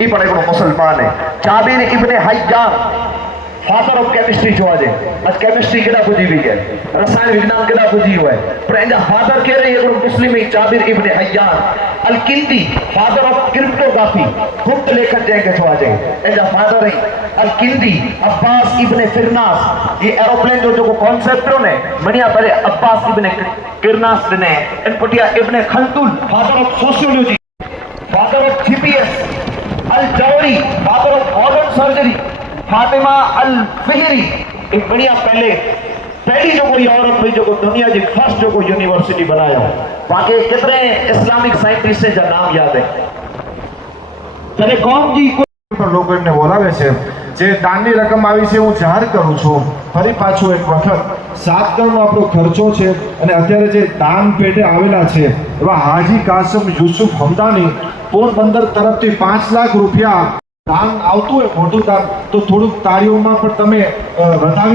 ये पण हिकिड़ो मुसलमान है। जाबिर इब्न हय्यान फादर ऑफ केमिस्ट्री जो आज आज केमिस्ट्री केड़ा बुझी हुई है, रसायन विज्ञान केड़ा बुझी हुआ है, पर इंजा फादर कह रहे हैं मुस्लिम ही जाबिर इब्न हय्यान अल किंदी फादर ऑफ क्रिप्टोग्राफी गुप्त लेखन जंहिंखे छो आहे इंजा फादर ही अल किंदी अब्बास इब्न फिरनास ये एरोप्लेन जो जो कॉन्सेप्ट हो ने मणिया पहले अब्बास इब्न फिरनास ने इन पुटिया ibn Khaldun father of sociology father of GPS al Jauhari father of modern surgery Fatima al Fihri एक बढ़िया पहली जो कोई औरत हुई जो दुनिया की फर्स्ट जो कोई यूनिवर्सिटी बनाया बाकी कितने इस्लामिक साइंटिस्ट जा नाम याद है तने कौम जी पर लोग ने बोलावे छे जे दाननी रकम આવી છે હું જાહેર કરું છું ફરી પાછું એક વખત 7 કરોડનો આપણો ખર્ચો છે અને અત્યારે જે દાન પેટે આવેલા છે એવા હાજી કાસમ યુસુફ હમદાની પોરબંદર તરફથી 5 લાખ રૂપિયા દાન આવતું હોય મોટું દાન તો થોડુંક તાળીઓમાં પણ તમે વધાવી